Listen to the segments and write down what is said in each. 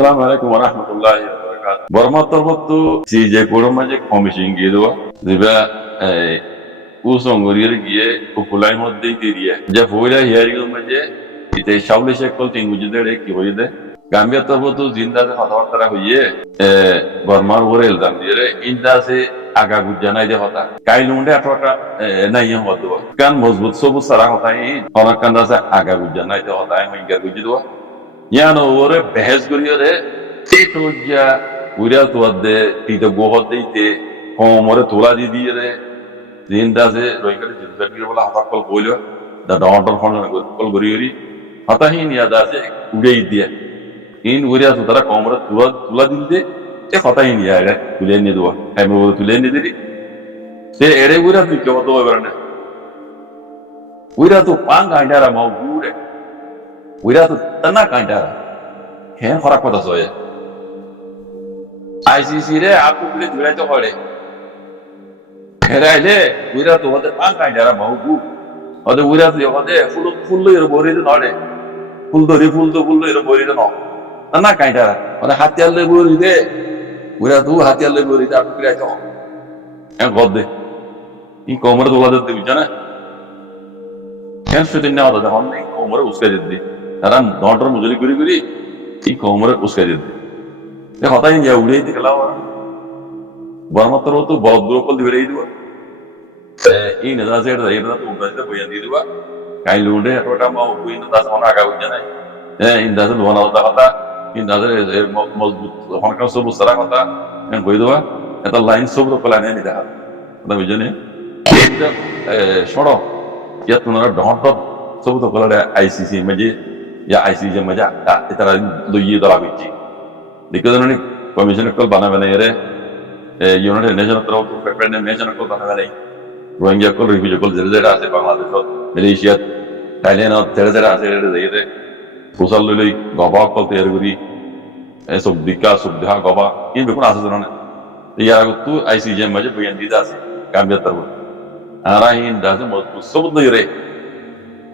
Assalamu alaikum warahmatullahi wabarakatuh. Borma torbotu si je kurma je komishin gido diba usongoriyar giye populay modde teriye. Ja foila hiyari maje ite shawle shekol tingujide ki hoyde. Gambia torbotu zinda se hatawattara hoye bormar worel dam dire inda se aga gujana ide hota. Kailunde atota nayi hodwa. Kan mozbut sobu sara hota yi onakanda se aga gujana ide hota yi hingar gujidwa. Yano ore behes guriore tetojja uria tuadde tita gohodde ite homore tola di dire zinda se roikare jinzagir bola hatakol bolyo da daughter hon kol guriori hatahin yada se urei dia in uria tu tara homore tola dilde e hatahin yaga tuleni do amro tuleni diri se ere uria tu kyodo berane uria tu panga andara mau gure uria tu tanah kandara, hen korak pada soya. ICC re aku beli jual itu kore. Kira aja, uria tu ada pang kandara mau bu, ada uria tu yang ada full itu bori itu nade, full itu bori itu no, tanah kandara, ada hati alle bori itu, uria tu hati alle bori itu aku beli itu, yang kode, ini komar tu ada tu bijana, hen sudah ni ada dah, ini komar uska jadi. Karena daughter mujuri guri ini komar uska jadi. Dia kata ini jauh deh itu kalau Burma terus tu बहुत global di beri itu. Ini nada saya ada itu udah itu punya di itu. Kain lunde atau apa mau ini nada sama agak hujan ini nada tu dua nada kata ini nada mazbut. Orang kan semua serang kata yang itu itu line semua tu pelan ini dah. Kata hujan ini. Itu short ya tu nada daughter semua tu kalau ada ICC macam या ICC मजा इतना लोग ये दला बिची लेकिन उन्होंने commission कल बना रे यूनाइटेड नेशन तरफ तो फेडरल नेशन कल बना रोहिंग्या कल रिफ्यूजी कल जरे आसे बांग्लादेश मलेशिया थाईलैंड और जरे आसे रे पुसल लोली गबा कल तैयार करी सब दिक्का सुविधा गबा इन बिल्कुल आसे जनाने यार तू ICC मजे बयान दी दासे काम्या तरफ आरा इन दासे मजबूत सब तो ये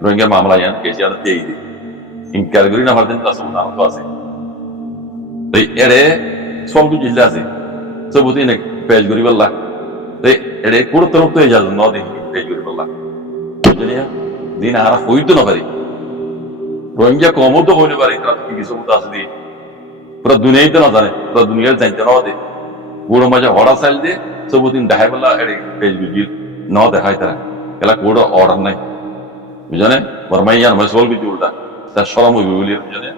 रोहिंग्या मामला यान कैसे यार तेई in category na hardin ta sum na to ase te ere sol du jilla ase sabuti ne page guri walla te ere kur tarok to ejaz no de page guri walla jeniya din ara hoitu na bari rohingya komo to hoine bari tra ki sabut ase di pura dunia to na jane pura dunia jante no de puro maja hora sal de sabutin dahai walla ere page guri no de hai tara kala kodo order nai bujane barmaiyan masol bi julta তা সরম হইবে বলি জানে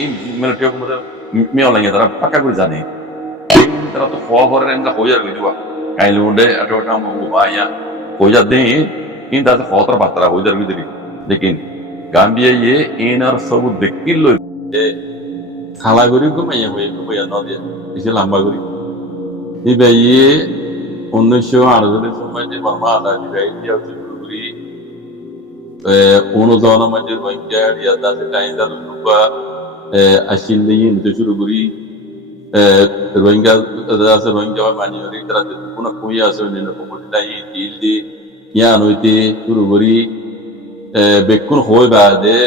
এই military কোমরে মিও লাগে তারা পাকা করে জানে তারা তো ফল করে এন্ড হইয়া গইবা কাইলে উন্ডে আটোটা মো বায়া হইয়া দেই ইন দাতে ফতর বাতরা হইয়া গইদি লেকিন গাম্বিয়া ইয়ে ইনার সব দেখিল এ খালা গরি কমাইয়া নদে এসে লম্বা গরি দিবে ইয়ে 1948 সময় যে বার্মা আদা দিবে ইয়া গরি uno zona major bankyar ya da se tain da lupa ashilin to shuru guri rohingya da se rohingya mani ori tara de kuna kuya se ne ko bodda yi dildi ya noite shuru guri bekkun hoy baade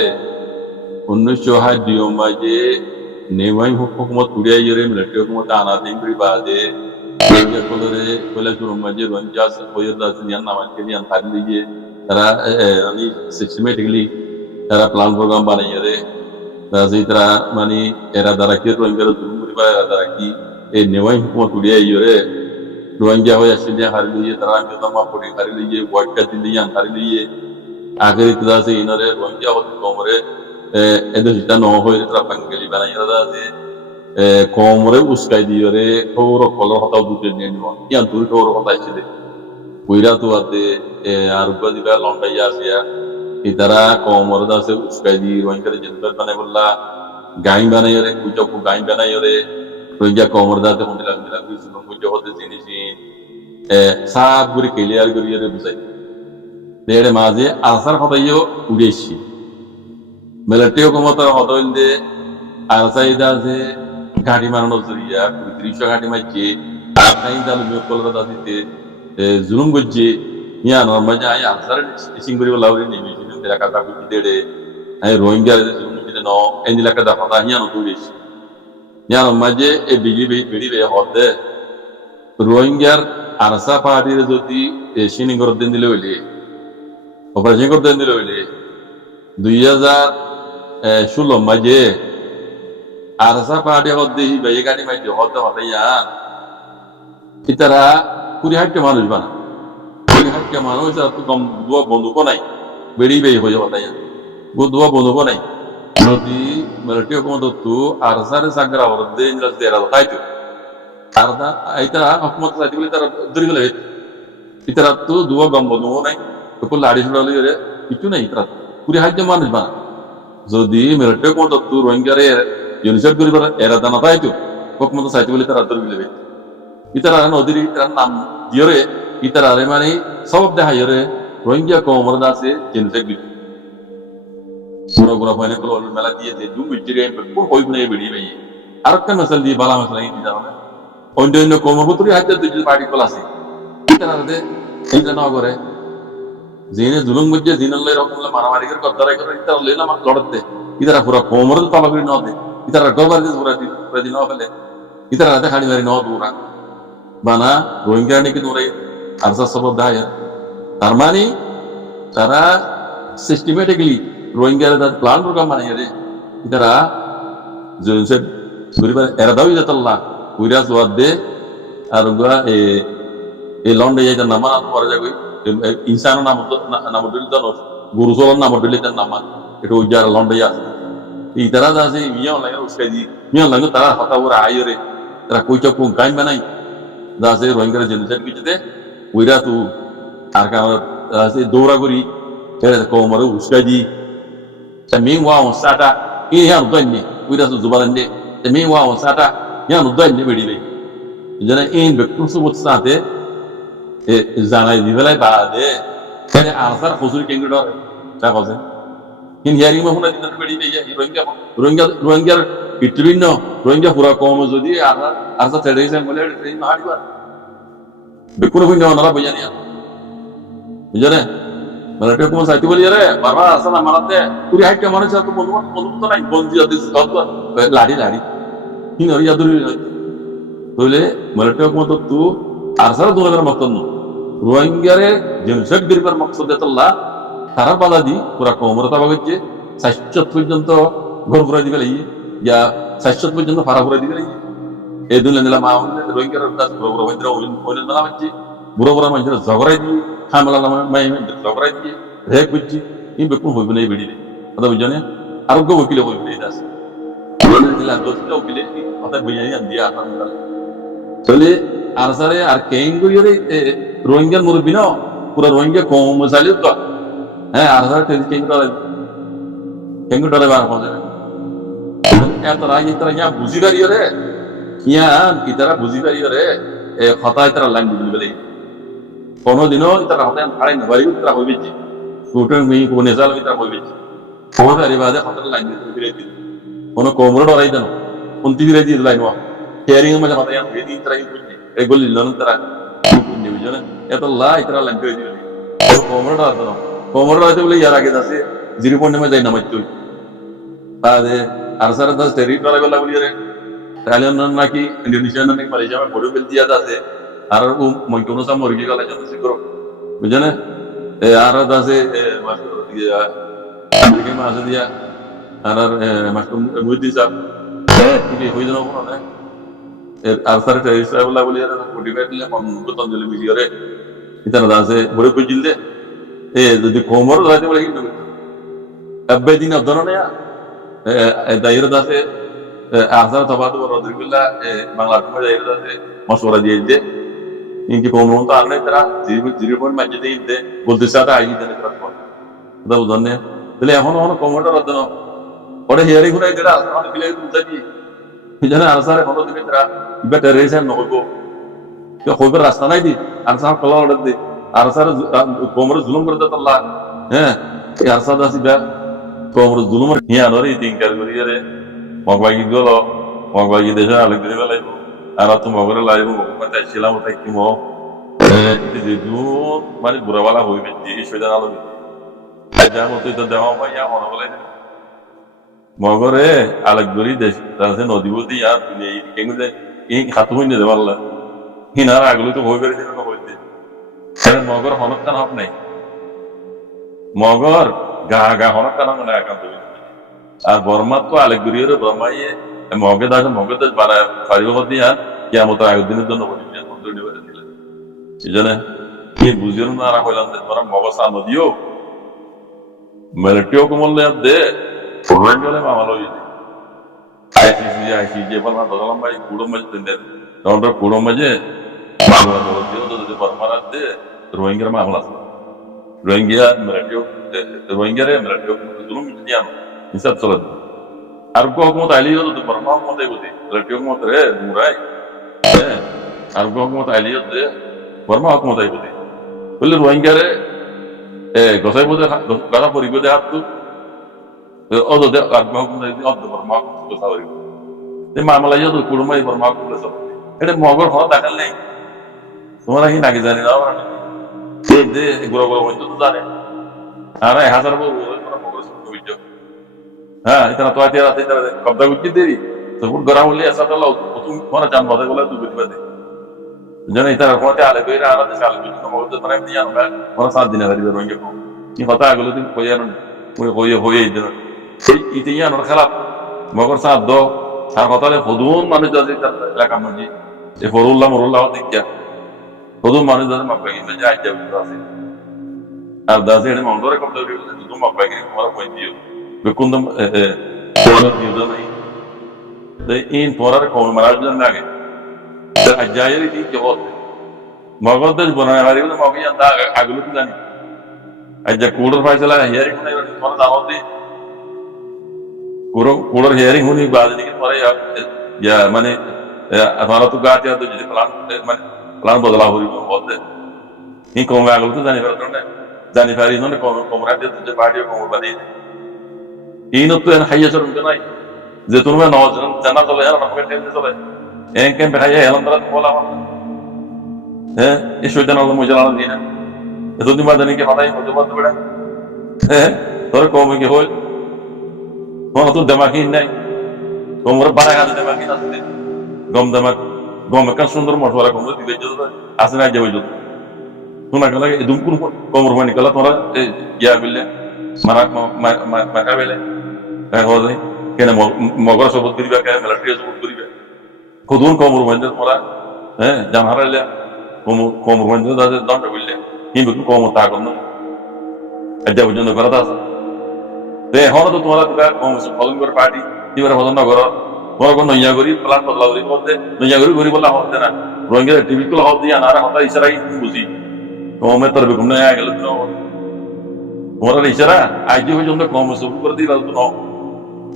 1960 maje nevai hukumat kuriya yore military hukumat ana din guri baade rohingya kolore kola shuru maje rohingya se hoy da se yan namal ke yan tarliye তারা মানে systematically তারা plan programme বানাইয়ে দেয় তারা মানে এরা দ্বারা কি রোহিঙ্গার জুলুম করি পারে দ্বারা কি এই নেওয়াই হুকুমত উড়িয়ে ইয়ে রোহিঙ্গা হয়ে আসলে হারি লিয়ে তারা আমি তো মাফ করি হারি লিয়ে ওয়ার্ডটা দিল্লি হারি লিয়ে আগে তারা সে ইনারে রোহিঙ্গা হতে কমরে এদের সেটা ন হয়ে তারা বাঙ্গালি বানাইয়ে তারা আছে কমরে উস্কাই দিয়ে রে খবর কলর হতাও দুটো নিয়ে নিব ইয়ান দূর খবর হতা আসছে Kuira tu ate arupa di bawah lontai Asia, itara komor dah se uskai di ruang kerja jenderal bana bola, gain bana yore, kucok ku gain bana yore, ruangnya komor dah se hundilang sebelum kucok hote sini si, sab guri clear guri yore busai. Dede maze asar hote yo udesi. Melatio komotar hote inde asai dah se gadi mana nozriya, trisha gadi macam, kain dalu mukol dah se zulum gojje ya normal ja ya ansar singuri wala wuri ni ni tera kata ku dede ay rohingya zulum dede no endila kada fata nya no tulis ইয়ার মাঝে এই বিড়ি বে হতে রোহিঙ্গার ARSA পার্টির যদি seeing করে দিন দিলে হইলে অপারেশন করে দিন দিলে হইলে 2016 মাঝে আরসা পার্টি হতে বেয়ে গাড়ি মাঝে হতে হতে ইয়ান ইতারা 20,000 মানুষ বানা 20,000 মানুষ আর তো কম দুয়া বন্ধুকও নাই বেড়ি বেয়ে হয়ে হতে ইয়ান দুয়া বন্ধুকও নাই যদি মিলিটারি হুকুমত তো আরসারে সাগরা হরদে ইংরেজ দেরা তাইতো আরদা আইতারা হুকুমত সাইতে বলে তারা দরি গেলে ইতারা তো দুয়া গম বন্ধুকও নাই তো লাড়ি ছড়ালে কিছু নাই ইতারা 20,000 মানুষ বানা যদি মিলিটারি হুকুমত তো রোহিঙ্গারে ইউনিসেফ করিবার এরা দানা তাইতো হুকুমত সাইতে বলে তারা দরি গেলে ইতারা নদীর ইতারা নাম দিয়রে ইতারা মানে সব দেখাইরে রোহিঙ্গা কমর দাসে ইউনিসেফ পুরো পানি কল মেলা দিয়ে যে জুম বিচিরে কোন কই বনে বেড়ি বেই আরেকটা মশাল দিয়ে বালা মশলা এই দিদাও না অন্য কর্মপত্রী হাজার দুই পার্টি কল আছে ইতারাতে এইটা না করে জিনে জুলুম বুঝে জিনাল্লাই রকম মারামারি করে কদ্দারাই করে ইতারা লেনা মা লড়তে ইতারা পুরো কোমর তলা করে না দে ইতারা গবার দিয়ে পুরো দিন হলে ইতারা রাতে খাড়ি মারি না দূরা বানা রোহিঙ্গা নাকি তোরে আরসা সব দায় তার মানে তারা সিস্টেমেটিক্যালি রোহিঙ্গারা তার প্ল্যান প্রোগ্রাম বানাই রে ইতারা জনসে গরিবার এরা দাও ইতাল্লাহ উইরা জওয়াদ দে আর গা এ লন্ডে যাইতা নামা পরে যাগই ইনসান নাম দিল তো গুরুসল নাম দিল তার নাম এটা ওই যারা লন্ডে আছে ইতারা দাসে মিয়া লাগে উসকাই দি মিয়া লাগে তারা হতা ওরা আইরে তারা কইটা কোন গাইম বানাই দাসে রোহিঙ্গারা জনসে কিতে উইরা তু আর কা দাসে দৌড়া করি এরা কোমরে উসকাই দি meanwhile sata ini yang doi wida su zubaran de meanwhile sata yang doi bedi be jana in be kusu wut sate zana dibela ba de kene ansar khuzur kengu do ta kose in yari ma huna dinan bedi be ya rohingya itrinno rohingya pura kom jodi arsa terrorism bole train ma hadiba be kuno hunja nala bojani ya jana military হুকুমত সাইতে বলি রে বারবার আসলে মারাতে 20,000 মানুষ তো বন্ধু তো নাই বন্ধু যদি সব লাড়ি হিন আর ইয়াদুরি বলে মিলিটারি হুকুমত তো আরসার দুলার মতন রোহিঙ্গারে জনসেট গরিবার মকসদ দেতল্লাহ তারা বালাদি পুরা কোমরতা বাগছে 60 পর্যন্ত ঘর ঘুরে দিবে লাগি ইয়া 60 পর্যন্ত ফারা ঘুরে দিবে লাগি এই দুলে নিলা মা রোহিঙ্গার দাস বড় রবীন্দ্র ওইল নালা হচ্ছে বুড়ো মানুষের ঝগড়াই দিয়ে হামলা মাই ঝগড়াই দিয়ে রেক বুঝছি এই বেকুন হইব না এই বেড়ি কথা বুঝছো আরোগ্য উকিলে হইব এই দাস উকিলে কথা বুঝাই দিয়ে আপনার চলে আর সারে আর কেঙ্গুরিয়রে রোহিঙ্গার মুরব্বী ন পুরো রোহিঙ্গা কম চাইলে তো হ্যাঁ আর সারে কেঙ্গু ডরে বার হয়ে যাবে ইতারা বুঝি পারিও রে ইতারা বুঝি পারিও রে কথা ইতারা লাইন বুঝলি বলে কোনোদিনও ইতারা হতে হারাই না বাড়ি ইতারা হইবেছি কোটে মি কোনে জাল ইতারা হইবেছি কোন আরে বাদে হতে লাইন ফিরে দিই কোন কোমর ডরাই দেন কোনটি ফিরে দিয়ে লাইন ওয়া হেয়ারিং মধ্যে হতে হই দিই ইতারা বুঝনি এই গলি লন তারা বুঝনি বুঝনা এত লা ইতারা লাইন ফিরে দিই কোমর ডরা দেন কোমর ডরাইতে বলে ইয়ার আগে দাসে 0 মে যাই নামাজ তুই আদে আর সারা দাস টেরিটরি বলা বলি রে তাইলেন নাকি ইন্দোনেশিয়া নাকি মালয়েশিয়া মে বড় বেল দিয়া দাসে আর ও মইটোনো সা মরগি গলা জন্য সিকরো বুঝনে আর দাসে ইয়া আমেরিকা মে আসে দিয়া আর মাস্টার মুদি সাহেব কি হই জানো কোন না আর সারা টেরিটরি বলা বলি রে মোটিভেট লে মন তো দিলে বিজি রে ইতারা দাসে বড় কইজিল দে যদি কোমর ধরাইতে বলে কিন্তু আব্বে দিন অদরনে দাইরা দাসে আসার তবাদু রদ্রিগুল্লাহ বাংলাদেশ মে দাইরা দাসে মশওয়ারা দিয়ে দে ইনকি কোমর তো আনলে তারা 0 মাঝে দিয়ে দে বলতে সাথে আই দেন তারা কোন দাও ধন্যে তাহলে এখন কোমরটা রদন ওরে হিয়ারি ঘুরাই দেরা আসলে বিলে বুঝাজি জানা আসারে হলো দিবে তারা বেটার রেসে নহবো তো খবর রাস্তা নাই দি আরসা কলা অর্ডার দে আরসার কোমর জুলুম করে দে আল্লাহ হ্যাঁ এই আরসা দাসি বা কোমর জুলুম হিয়া ধরে তিনকার করিয়ারে মগবাগি গলো মগবাগি দেশে আলেক দিবে লাইব আর তো মগরে লাইব মগবা চাইছিলাম তাই কি মো যে দু মানে বুড়াওয়ালা হইবে যে শয়তান আলো যা মতই তো দেওয়া ভাইয়া মনে বলে মগরে আলেকগরি দেশ তাছে নদী বলতে আর এই কেঙ্গুতে এই খাতু হইনে দে পারলা হিনার আগলো তো হই করে দিন হইতে মগর হনকান হক নাই মগর গা গা হনকান না একান্ত আর বর্মা তো আলেকগরির বর্মাইয়ে মগে দাস বানায় পারিব দিয়া কিয়ামতের আগের দিনের জন্য বলি বন্ধু নিবে দিলেন এই জন্য কি বুঝিও না আর হইলাম যে তোরা মগ সান দিও মেলটিও কমল দে ফুলবান গলে মামালো আইসিসি পালমা দলাম ভাই কুড়ো মাঝে তিনদের তখন কুড়ো মাঝে বাংলা দল দিও তো যদি বর্মারা দে রোহিঙ্গার মামলা আছে রোহিঙ্গা মেলটিও রোহিঙ্গারে মেলটিও জুলুম দিয়ানো হিসাব চলে আর হকুমত আইলিও তো বর্মা হকুমত আইবদি মেলটিও হকুমত রে মুরাই হ্যাঁ আর হকুমত আইলিও দে বর্মা হকুমত আইবদি বললে রোহিঙ্গারে গসাই বোধে গসা পরিবোধে হাত তো অদো দে আর হকুমত আইবদি অদ্দ বর্মা হকুমত গসা পরিব এই মামলা ইয়ে তো কুড়ুমাই বর্মা হকুমত সব এটা মগর হওয়া দেখাল নেই তোমরা কি নাকি জানি না দে গুড়া গুড়া বন্ধু তো জানে আর হাজার মগর সব হ্যাঁ ইতানা তো আতে রাতে কবদা গুজি দেরি তো ফুট গরা হলে আসা তো লাউ তুমি কোনা জান বাদে গলা দুবি বাদে জানে ইতানা কোতে আলে কইরা আলা দেশ আলে কিন্তু মগর তো মানে নিয়া না কোনা সাত দিনে বাড়ি রোঙ্গে কো কি কথা আগলো দিন কইয়ার হয়ে দিন এই ইতিয়া নর খারাপ মগর সাত দো আর কথালে হুদুন মানে যাতে এলাকা মজি এ মরুল্লাহ দেখিয়া হুদুন মানে যাতে মাপকাই না যায় যাবে আছে আর দাসে এনে মন্দরে কবদা দিও হুদুন মাপকাই তোমার কই দিও বেকুন্দম দিও নাই de in porar como maravilloso nage da ajayri di ke hot magodas banana hari na magiya da agulu kudani ajja kudur faisala hearing hunai pore da hoti kudur hearing huni baad ni pore ya mane amara to gaate to jodi plan mane plan bodala hori hote ni kom agulu to jani par tonne jani pari none kom radde to party kom badi ino to en hayya charum nai যে তুমি নজন জানা চলে আমাকে টেনে চলে এনকেন বেখাইয়া হেলাম তারা বলা হ্যাঁ এই শৈতান আল্লাহ মজালানো দিই না এতদিন বাদ নাকি হঠাৎ হতে বলতে পারে হ্যাঁ তোর কমে কি হই তোমার তো দেমাকি নাই তোমরা বাড়া হাতে দেমাকি না গম দেমাক গম একটা সুন্দর মশলা কম দিবে যদি আসে না যাবে যদি তোমার গলা এদম কোন কমর বানি গলা তোমরা ইয়া বিলে মারা মারা বেলে হ্যাঁ হয় কেন মগর সবত করিবা কেন মিলিটারি সবত করিবা কদুন কমর মধ্যে তোমরা হ্যাঁ জান হারাইলে কমর মধ্যে তাদের দণ্ড করলে কিন্তু কমর তা করল এটা পর্যন্ত করা আছে তো এখন তো তোমরা ফলন করে পার্টি এবারে ফলন না করো তোমার কোন নইয়া করি প্লান বদলা করি বলতে নইয়া করি গরিব বলা হতে না রোহিঙ্গা টিভি গুলো হত দিয়া না হতা ইশারাই বুঝি কমে তোর বেগুন না গেল তোমার ইশারা আজ পর্যন্ত কম সব করে দিবা তো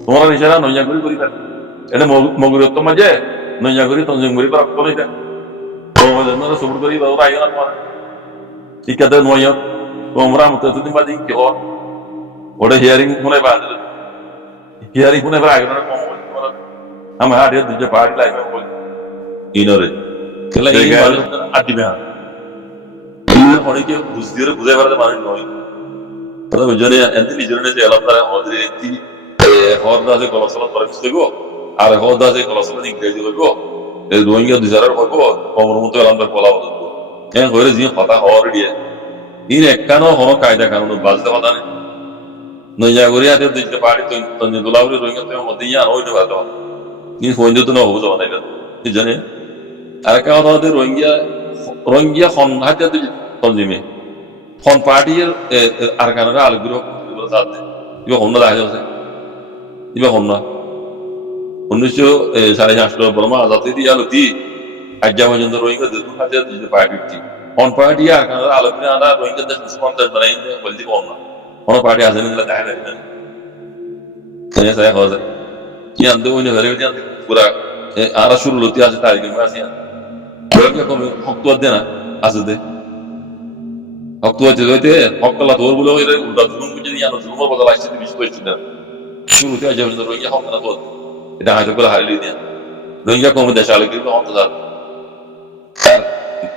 তোমার ইশারা নইয়া করি করিবা এটা মগুরত্ব মাঝে নইয়া করি তঞ্জং করি রক্ত লইতা তোমরা সবুর করি ওরা আইনা তোমার ঠিক আছে নইয়া তোমরা মতো এতদিন বাদে কি হওয়া ওটা হিয়ারিং শুনে বাদ হিয়ারিং শুনে আগে কম আমি হারিয়ে দুটো পাহাড়ি লাগবে বলি ইনরে আদিবে অনেকে বুঝতে বুঝাই পারতে মানুষ নয় তারা বুঝনে এত নিজনে যে এলাম তারা আমাদের একটি হরদাসে কলসলা তরফ থেকে আর হরদাসে কলসলা ইংরেজি হইব এই রোহিঙ্গা দুজারের হইব কমর মতো এলাম তার কলা হতো হ্যাঁ হয়ে যে কথা হওয়ার দিয়ে ইন একখানো হন কায়দা কারণ বাজতে কথা নেই নইয়া করিয়া দিতে পারি তঞ্জে দোলাউরি রোহিঙ্গা তো মধ্যে ইয়া হইতে পারতো নি হইতে তো না হবো যাওয়া নাই কি জানে আর একটা কথা হচ্ছে রোহিঙ্গা খন হাতে তঞ্জিমে খন পার্টির আর কানারা আলগ্রহ সাথে ইবা হন না দেখা যাচ্ছে ইবা হন না 1967 বর্মা আজাদি দিয়া লতি আজ্জা পর্যন্ত রোহিঙ্গা দুটো হাতে দিতে পার্টি খন পার্টি আর কানারা আলগ্রহ আনা রোহিঙ্গা দেশ স্পন্সর বানাই বলতে কোন না কোন পার্টি আছে না দেখা যায় না তাই সায়া হওয়া যায় কি আনতে ওই ঘরে গিয়ে পুরা আর শুরু লতি আছে তারিখে আসিয়া রোহিঙ্গা কমে হক্ত দেয় না আছে দে হক্ত আছে হইতে হকলা তোর বলে ওই উল্টা জুলুম বুঝে নিয়ে আনো জুলুমের বদলা আসছে বেশি কইছে না শুরুতে আজ পর্যন্ত রোহিঙ্গা হক না বল এটা হয়তো করে হারিয়ে দিয়ে রোহিঙ্গা কমে দেশে আলে কিন্তু হক তো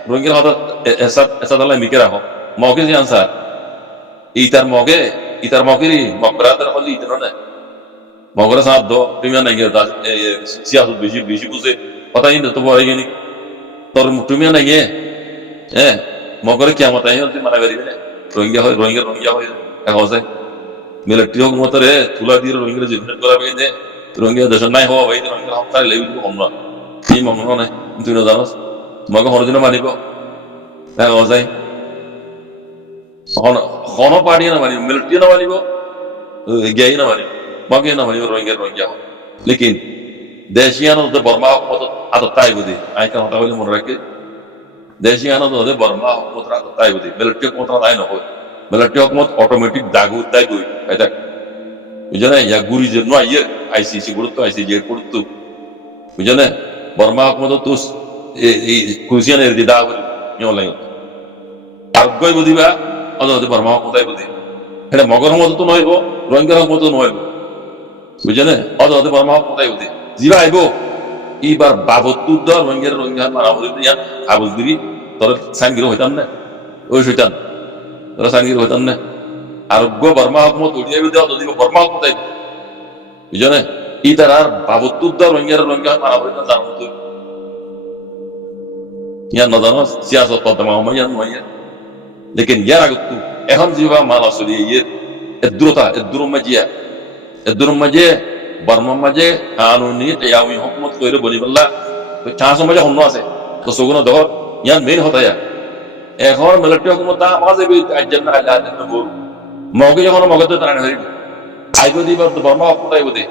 রোহিঙ্গার হঠাৎ এসাদ আল্লাহ মিকে রাখো মগে যে আনসার ইতার মগেরই মকরাতের হলে ইতার না মগরে সাথ দো তুমি নাই গিয়ে সিয়াসত বেশি বেশি বুঝে কথা কিন্তু তো পরে গিয়ে তোর তুমি নাই গিয়ে হ্যাঁ মগরে কি আমার তাই তুই মানা করি রোহিঙ্গা হয় রোহিঙ্গা রোহিঙ্গা হয় এখন মিলিটারি হোক মতরে তুলা দিয়ে রোহিঙ্গা জীবন করা যে রোহিঙ্গা দেশ নাই হওয়া ভাই রোহিঙ্গা হপ্তাহে লেগে দিব কম না এই মঙ্গ নাই তুই না জানাস তোমাকে হরদিনে মানিব এখন যায় খন পার্টি না মানিব মিলিটারি না মানিব গিয়ে না মানিব মগে না মানিব রোহিঙ্গা রোহিঙ্গা হয় লেকিন দেশিয়ানো বর্মা হকুমত আদত তাই বুঝি আইকা হতা হলে মনে রাখে দেশিয়ানো বর্মা হকুমত আদত তাই বুঝি মিলিটারি হকুমত তাই নহয় মিলিটারি হকুমত অটোমেটিক দাগু তাই গই এটা বুঝলে ইয়া গুরি যে নয় ইয়ে আইসিসি গুরুত্ব আইসিজি এর গুরুত্ব বুঝলে বর্মা হকুমত তো এই কুসিয়ানের দি দাগ নিয়ে লাগে আর গই বুঝিবা অদ বর্মা হকুমত তাই বুঝি এটা মগর মতো তো নইব রোহিঙ্গার হকুমত নইব বুঝলে অদ বর্মা হকুমত তাই বুঝি জিবা আইব এইবার বাবত্তর দল রোহিঙ্গার রোহিঙ্গা মারা বলি দিয়া আবুল দিবি তোর সাইনগিরি হইতাম না ওই হইতাম তোরা সাইনগিরি হইতাম না আর বর্মা হকুমত উঠিয়ে দেওয়া তো দিব বর্মা হকুমত আইব বুঝলে ই তার আর বাবত্তর দল রোহিঙ্গার রোহিঙ্গা মারা বলি না জানো তুই ইয়ার না জানো সিয়াসত পদ্মা ইয়ার নয় লেকিন ইয়ার আগত এখন যেবা মাল আসলে ইয়ে এদ্রুতা এদ্রুম মাজিয়া এদ্রুম মাঝে বর্মা মাঝে কানুনি তৈয়াবি হুকুমত কইরে বলি বললা তো চান্স মাঝে হন্য আছে তো সগুন ধর ইয়ার মেইন হতায়া এখন মিলিটারি হুকুমত তা মাঝে বি আজ্জান না আল্লাহ না বল মগে যখন মগে তো তারা ধরি আইবো দিবা বর্মা হুকুমত আইবো দে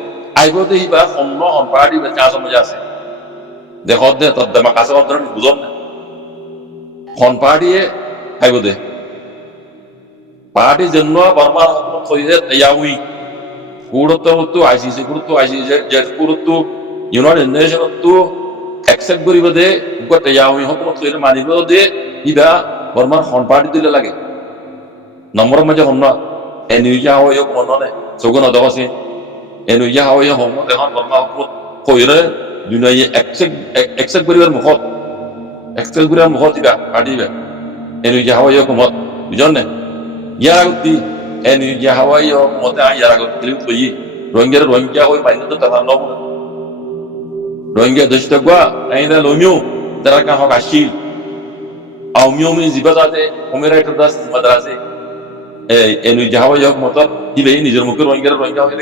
আইবো দে হিবা অন্য অন পার্টি বা চান্স মাঝে আছে দেখো দে তো দমা কাছে অন্তর বুঝন না কোন পার্টি আইবো দে পার্টি জন্য বর্মা হুকুমত কইরে তৈয়াবি গুরুত্ব আইসিসি গুরুত্ব আইসিসি জেট গুরুত্ব ইউনাইটেড নেশন তো একসেপ্ট করিব দে গতে ইয়ামি হুকুমত কইরে মানিব দে ইবা বর্মার হন পার্টি দিলে লাগে নম্বর মাঝে হন না এনুইয়া হয় কোন ননে সগুন দবসি এনুইয়া হয় হন এখন বর্মা হুকুমত কইরে দুনিয়া একসেপ্ট করিবার মুখত একসেপ্ট করিবার মুখত দিবা পার্টি দিবা এনুইয়া হয় হুকুমত বুঝন না ইয়ার উদ্দি এনুইয়া হয় হুকুমত ইয়ার আগত দিলি কই রোহিঙ্গার রোহিঙ্গা হয় মাইনতে তারা নব রোহিঙ্গা দেশটা গা আইনা লমিও তারা কা হক আসি আউমিও মি জিবা যাতে ওমেরা একটা দাস মাদ্রাসে এনুইয়া হয় হুকুমত দিবে নিজের মুখে রোহিঙ্গার রোহিঙ্গা হয়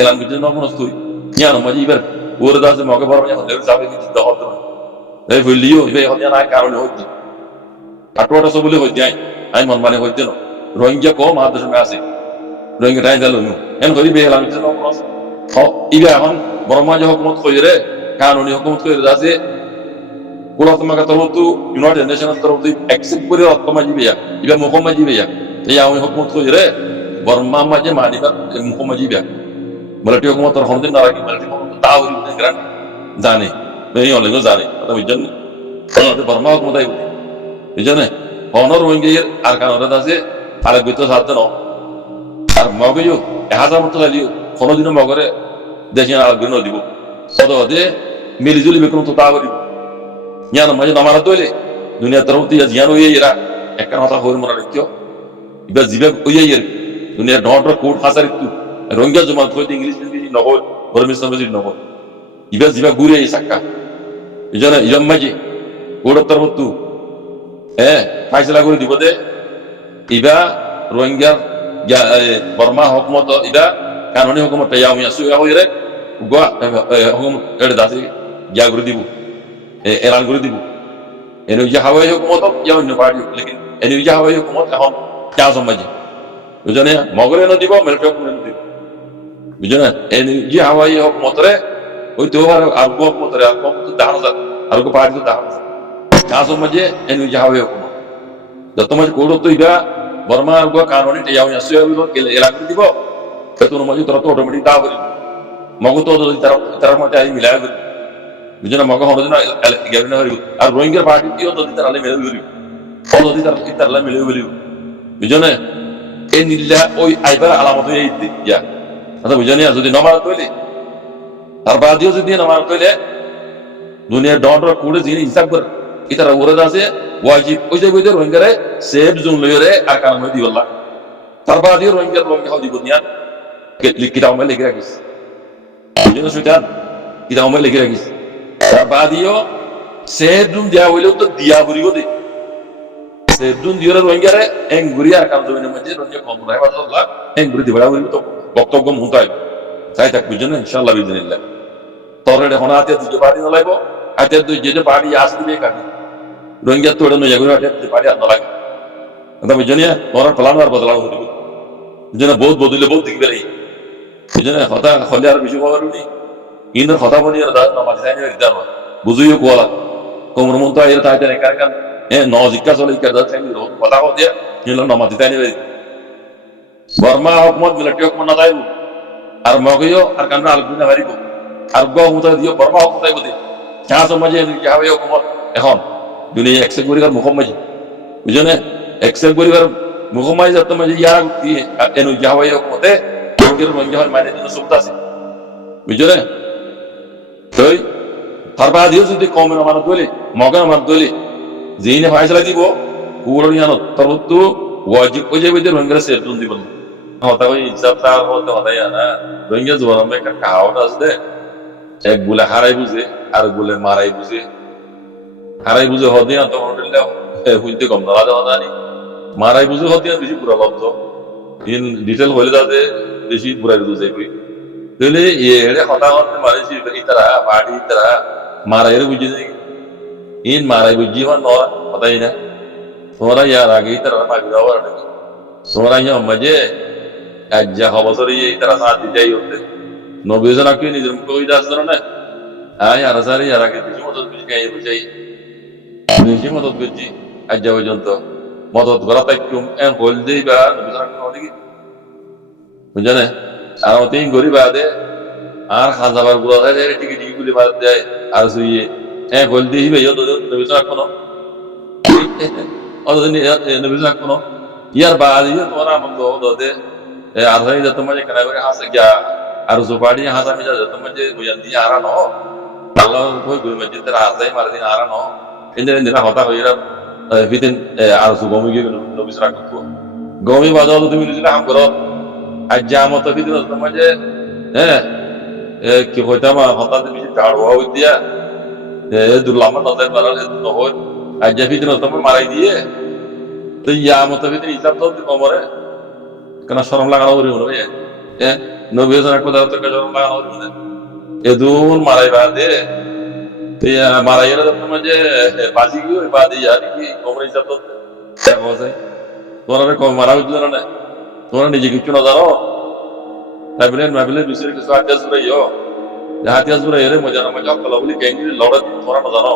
এলান করতে না মনস তুই ইয়ার মাঝে এবার ওর দাস মগে বড় মানে হলে যাবে কি চিন্তা হতো এই বলিও ইবে হতে না কারণে হইছে আটওয়াটা সব বলে হইছে আই মন মানে হইছে না রোহিঙ্গা কম আদর্শ মে আছে রোহিঙ্গা টাই জালো এন করি বে এলান করতে না মনস ইবে এখন বর্মা যে হুকুমত কইরে কানুনি হুকুমত কইরে আছে গোলাতমা কা তরফ তো ইউনাইটেড নেশনের তরফ তো অ্যাকসেপ্ট করে রকমা জিবে ইবে মুকম্মা জিবে এই আমি হুকুমত কইরে বর্মা মাঝে মানিবা মুকম্মা জিবে মিলিটারি হুকুমত আর হনদিন না রাখি মিলিটারি হুকুমত তাওরি গ্রান্ট জানে এই অনেক জানে কথা বুঝছেন বর্মা হুকুমত আই বুঝছেন অনর রোহিঙ্গা আর কানাডা আছে আর গইতো সাথে ন আর মগেও 1000 মতো লাগিও কোনদিনও মগরে দেশে আর গনো দিব সদতে মিলিজুলি বেকম তো তাওরি ইয়ান মাঝে নামারা দইলে দুনিয়া তরফ দিয়া জিয়ান হইয়ে এরা একটা কথা হইর মনে রাখিও ইবা জিবে হইয়ে এর দুনিয়া ডট কোড হাজার একটু রোহিঙ্গা জমা কইতে ইংলিশ ইংলিশ নগর বরমিস নগর নগর ইবা জিবা ঘুরে এই সাক্কা ইজনা ইজম মাঝে কোড তরফ তু ফাইসলা করে দিব দে ইবা রোহিঙ্গা বর্মা হুকুমত ইবা কানুনি হুকুমত ইয়ামি আসুয়া হইরে গোয়া হুকুম এড়ে দাসি গিয়া করে দিব এলান করে দিব এনুইয়া হাওয়াই হুকুমত ইয়া অন্য পার্টি লেকিন এনুইয়া হাওয়াই হুকুমত এখন চা সমাজে বুঝনে মগরে ন দিব মিলিটারি হুকুমত দিব বুঝনে এনুইয়া হাওয়াই হুকুমতরে ওই তো আর হুকুমতরে আর হুকুমত দাহানো যা আর কো পার্টি তো দাহানো চা সমাজে এনুইয়া হাওয়াই হুকুমত যত মাঝে কোড তো ইবা বর্মা আর গো কানুনি ইয়ামি আসুয়া এলান করে দিব তো মাঝে তোরা তো অটোমেটিক দাও করি মগ তো তার মধ্যে আই মিলাই করি বুঝনা মগ হলো না গেবিনা করি আর রোহিঙ্গার পার্টি দিও তো তার আলে মিলাই করি ও যদি তার আলে মিলাই করি বুঝনা এই নিল্লা ওই আইবার আলামত এই দিয়া আচ্ছা বুঝনি যদি নমার কইলে তার বাদিও যদি নমার কইলে দুনিয়া ডর কোড়ে জিনি হিসাব কর ইতারা ওরে আছে ওয়াজিব ওই যে কইতে রোহিঙ্গারে সেফ জোন লইরে আর কারণ দিওল্লা তার বাদিও রোহিঙ্গার লোক হাও দিব নিয়া লিখিত আমলে লিখে রাখিস বুঝলেন সুইটান কিতা আমার লিখে রাখিস তার বাদিও সেদুন দিয়া হইলেও তো দিয়া বুড়িও দে সেদুন দিওর রোহিঙ্গারে এঙ্গুরি আর কাম জমিনের মধ্যে রোহিঙ্গা কম রায় বাদলা এঙ্গুরি দিবড়া বুড়ি তো বক্তব্য মুতাই তাই থাক বুঝলেন ইনশাআল্লাহ বিদিনিল্লাহ তোরে এখন হাতে দুটো বাড়ি নলাইব হাতে দুই যে বাড়ি আসবে কাটি রোহিঙ্গা তোড়ে নই যাগুলো হাতে বাড়ি আর নলাগে এটা বুঝনিয়া তোর প্ল্যান আর বদলাও হইব বুঝনা বহুত বদলে বহুত দিক বেলাই বুঝনা কথা খলে আর বেশি খবর নি ইনর কথা বলি আর দাঁত নামাজ তাই নিয়ে দিতাম বুঝুইও কোলা কোমর মন তো আইর তাই তাই কারকান নজিকা চলে কাদা তাই কথা দিয়া নিল নামাজ তাই নিয়ে বর্মা হুকুমত মিলিটারি হুকুমত না যাইব আর মগইও আর কান্না আলগুনা হারিব আর গো হুতা দিও বর্মা হুকুমত যাইব দে চা সমাজে কি হবে হুকুমত এখন দুনিয়া একসেক পরিবার মুখম্মজি বুঝনে একসেক পরিবার মুখম্মজি যত মাঝে ইয়া এনু যাওয়াই হুকুমতে কেউ রোহিঙ্গা হয় মানে দিন সুবিধা আছে বুঝলে তই তারপর দিও যদি কমের আমার দলি মগন আমার দলি যিনি ফাইসলা দিব পুরো ইয়ানো তরতু ওয়াজিব হয়ে যাবে যে রোহিঙ্গা সেটুন দিব হতা ওই হিসাব তার হতে হতাই না রোহিঙ্গা জোরাম একটা কাহাওয়াত আছে এক বলে হারাই বুঝে আর বলে মারাই বুঝে হারাই বুঝে হদিয়া তো মনে হইতে কম না জানি মারাই বুঝে হদিয়া বেশি পুরা লব্ধ ইন ডিটেল হইলে যাতে বেশি পুরাই বুঝে কই তাহলে এড়ে হতা হতে মারেছি ইতারা বাড়ি ইতারা মারাইরে বুঝে যাই ইন মারাই বুঝি হন নরা হতাই না তোমরা ইয়ার আগে ইতারা মাগি দাও আর নাকি তোমরা ইয়া মজে আজ্জা খবর ইতারা সাথ দিতেই হতে নবীজন আকি নিজের মুখ কই দাস না আয় আর সারি আর আগে বেশি মদত বুঝি গাই বুঝাই বেশি মদত বুঝি আজ্জা পর্যন্ত মদত করা তাই কম এ হল দেই বা নবীজন আকি নদিকে বুঝলে আর অতি গরিব আদে আর হাজাবার গুলো থাকে টিকি টিকি গুলি মার দেয় আর সুইয়ে হল দেই ভাই নবীজন আকি কোনো অতদিন নবীজন আকি কোনো ইয়ার বাদ ইয়ে তোমার আমল দে আর হয় যত মাঝে কেনা করে হাসে গিয়া আর জোপাড়ি হাসা মিজা যত মাঝে বুঝান দিয়ে আরা ন আল্লাহ কই গুই মাঝে তারা হাসাই মার দিন আরা ন ইন্দিরা ইন্দিরা হতা হইরা ফিতিন আর সু গমি গিয়ে নবিস রাখতো গমি বাজাও তুমি নিজে হাম করো আজ জামত ফিতিন যত মাঝে কি হইতাম হতা তুমি ঝাড় হওয়া হই দিয়া দুর্লামা নজর মারার ন হয় আজ যা ফিতিন যত মারাই দিয়ে তো ইয়ামত ফিতিন হিসাব তো কমরে কেন শরম লাগানো করি মনে ভাই নবীজন একটা দাঁড়াতে শরম লাগানো করি মনে এদুন মারাই বাদে মারাই গেলে তোমার যে বাজি গিয়ে ওই বাদে আর কি কোমর হিসাব তো দেখা যায় তোমরা কম মারা হইছিল না তোমরা নিজে কিছু না জানো ভাবিলেন বিশেষ কিছু হাতিয়াস বুড়াইও হাতিয়াস বুড়াই রে মজা না মজা কলা বলি গ্যাঙ্গি লড়া তোমরা না জানো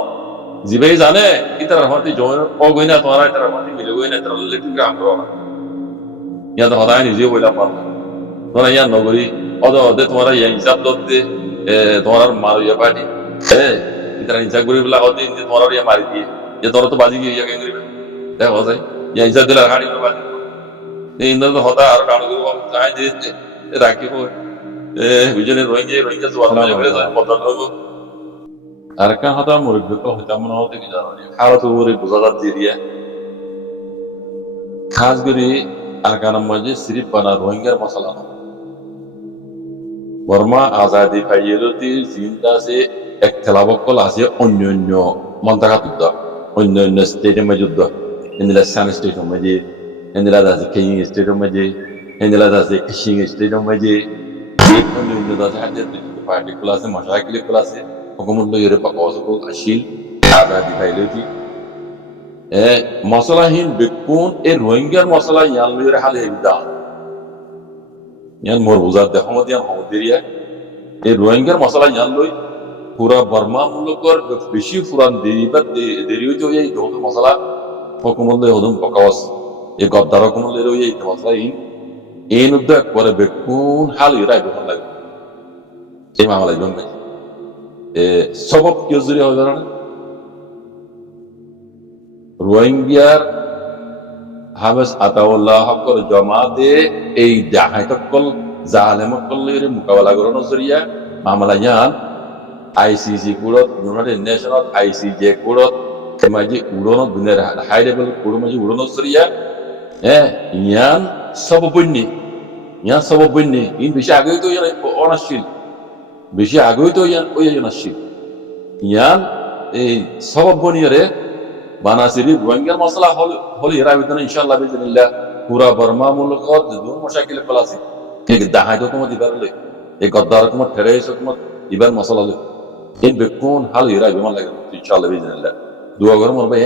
জিবেই জানে ইতার হতে জয় অগই না তোমরা ইতার হতে মিলে গই না ইতার লেটু কাম করো না ইয়া তো হদায় নিজে বইলা পারবো তোমরা ইয়া নগরী অদে তোমরা ইয়া হিসাব দতে তোমরা মারো ইয়া পার্টি ইতারা হিসাব করি বলা হতে তোমরা ইয়া মারি দিয়ে যে তোরা তো বাজি গিয়ে ইয়া গ্যাঙ্গি দেখো যায় ইয়া হিসাব দিলে হাড়ি করে বাজি এই ইন্দর তো হতা আর কাম করে যাই দিতে রাখি হয় বুঝলে রোহিঙ্গা জোয়ার মাঝে হয়ে যায় বদল হইব আর কান হতা মুরব্বী তো হইতাম মনে হতে কি জানো খাওয়া তো ওরে বোঝা দিয়ে খাস করে আর কানার মাঝে সিরিপ বানা রোহিঙ্গার মশলা বর্মা আজাদি ফাইয়েলতি জিন্দা সে একতলাবকল আছে অন্য মন্তাকা যুদ্ধ অন্য স্টেটের মাঝে যুদ্ধ ইন্দিরা সান স্টেটের মাঝে ইন্দিরা আছে কেইং স্টেটের মাঝে ইন্দিরা আছে কিশিং স্টেটের মাঝে অন্য আছে হাজার পার্টিকুলার আছে মশাকিল আছে হুকুমত লইরে পাকাওয়াসকল আসিল আজাদি ফাইয়েলতি মশলাহীন বেকুন এই রোহিঙ্গার মশলা ইয়ান লইরে হালে বিদা ইয়ান মোর বুঝার দেখমত ইয়ান হমদিরিয়া এই রোহিঙ্গার মশলা ইয়ান লই পুরা বর্মা মুলকর বেশি ফুরান দেরি হইতে হই এই দহত মশলা হুকুমত লই হদম পকাওয়াস এই গদ্দার হুকুমত লইরে হই এই মশলা ইন উদ্যোগ করে বেকুন হাল ইরাই বেকুন লাগে এই মামলা ইবন ভাই সবব কেউ জুড়ে হবে না রোহিঙ্গার হামেস আতাউল্লাহ হকর জমাতে এই জাহাইতকল জালেমকল মোকাবেলা করার জরিয়া মামলা ইয়ান আইসিসি কোর্টত ইউনাইটেড নেশনত আইসিজে কোর্টত মাঝে উড়ন দুনিয়ার হাই লেভেল কোর্ট মাঝে উড়ন জরিয়া ইয়ান সব বন্যি ইন বেশি আগে তো ইয়ান অনাশীল বেশি আগেই তো ওই আসছি ইয়ান এই সবব বনিয়রে বানাসিরি রোহিঙ্গার মশলা হল এরা ভিতরে ইনশাআল্লাহ বিদিনিল্লাহ পুরা বর্মা মুলক দূর মশাকিল প্লাসি এই দাহাই তো তোমার দিবার লই এই গদ্দার তোমার ঠেরেছ তোমার ইবার মশলা লই এই বেকুন হাল এরা বিমান লাগে ইনশাআল্লাহ বিদিনিল্লাহ দুয়া ঘর মরবে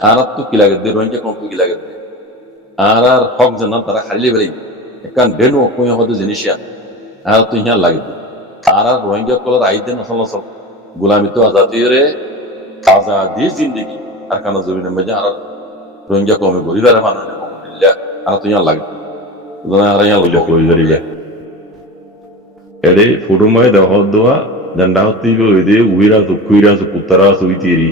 আর তো কি লাগে দে রোহিঙ্গা কোন কি লাগে আর হক জানা তারা খাইলে বেলাই একান বেনু কোন হতে জিনিসিয়া আর তো ইহা লাগে আর রোহিঙ্গা কলার আইতে নসল নসল গুলামি তো আজাদিরে আজাদি জিন্দগি আর কানা জমিনের মধ্যে আর রোহিঙ্গা কমে গরিবের মানুষ আর তো ইয়া লাগে আর ইয়া লইয়া কই গরিবে এডে ফুডুমায় দহদ দোয়া দণ্ডাহতি ওইদে উইরা তো কুইরা তো কুতারা সুইতিরি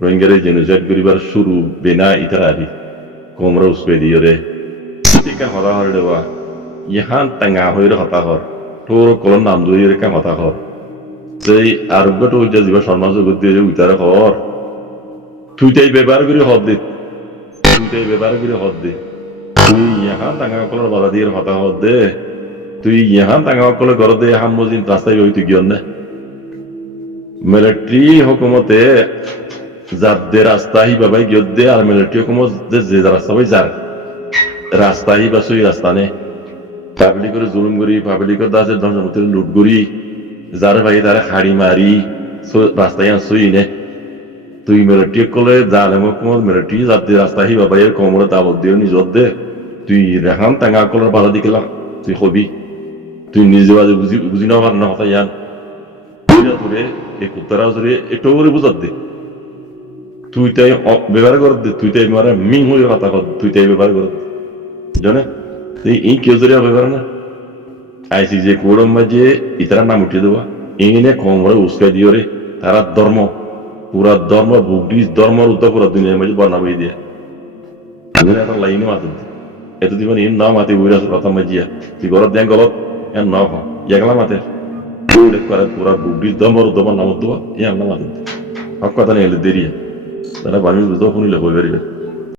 রোহিঙ্গারে জেনোসাইড করিবার শুরু বেনা ইতারি কোমরা উসপে দিয়রে টিকা হতা হর দেওয়া ইহান টাঙ্গা হইরে হতা হর তোর কলন নাম দইরে কা হতা হর সেই আরোগ্য তো যা জীবা সমাজ গতি উইতারে হর তুইটাই ব্যবহার করে হদ দে তুইটাই ব্যবহার করে হদ দে তুই ইহান টাঙ্গা কলর বাধা দিয়ে হতা হদ দে তুই ইহান টাঙ্গা কলর ঘর দে হাম মজিন রাস্তায় হইতে গিয়ন না মিলিটারি হুকুমতে যাদে রাস্তা হি বাবাই গিয়ে দে আর মিলিটারি হুকুমত যে রাস্তা বাই যার রাস্তা হি বাসুই রাস্তা নে পাবলিকের জুলুম করি পাবলিকের দাসের ধর্মতের লুট করি যার ভাই তারা হাড়ি মারি রাস্তায় আসুই নে তুই মিলিটারি কলে জালেম হুকুমত মিলিটারি যাদে রাস্তা হি বাবাই কমরে তাবত দিয়ে নিজত দে তুই রেহান টাঙ্গা কলর বাধা দিকেলা তুই হবি তুই নিজে বাজে বুঝি না পার না হতা ইয়ান তোরে এই কুত্তারা জোরে একটু করে বুঝাত দে তুই তাই ব্যবহার কর দে তুই তাই মারা মিং হয়ে কথা কর তুই তাই ব্যবহার কর জানে তুই এই কেউ জোরে ব্যবহার না আইসি যে কোরম মাঝে ইতারা নাম উঠিয়ে দেওয়া এনে কমরে উস্কা দিও রে তারা ধর্ম পুরা ধর্ম বুদ্ধিস্ট ধর্মের উদ্যোগ পুরা দুনিয়ার মাঝে বর্ণাম দিয়ে এত লাইনে মাতে এত দিবেন এর নাম মাতে উইরা কথা মাজিয়া তুই ঘর দেন গলত এর নাম হ এগলা মাতে করে পুরা বুদ্ধিস্ট ধর্মের উদ্যোগ নাম দেওয়া এ আমরা মাতে হক কথা নেই দেরিয়া তারা বাণী বুঝতেও শুনিলে হয়ে পারিবে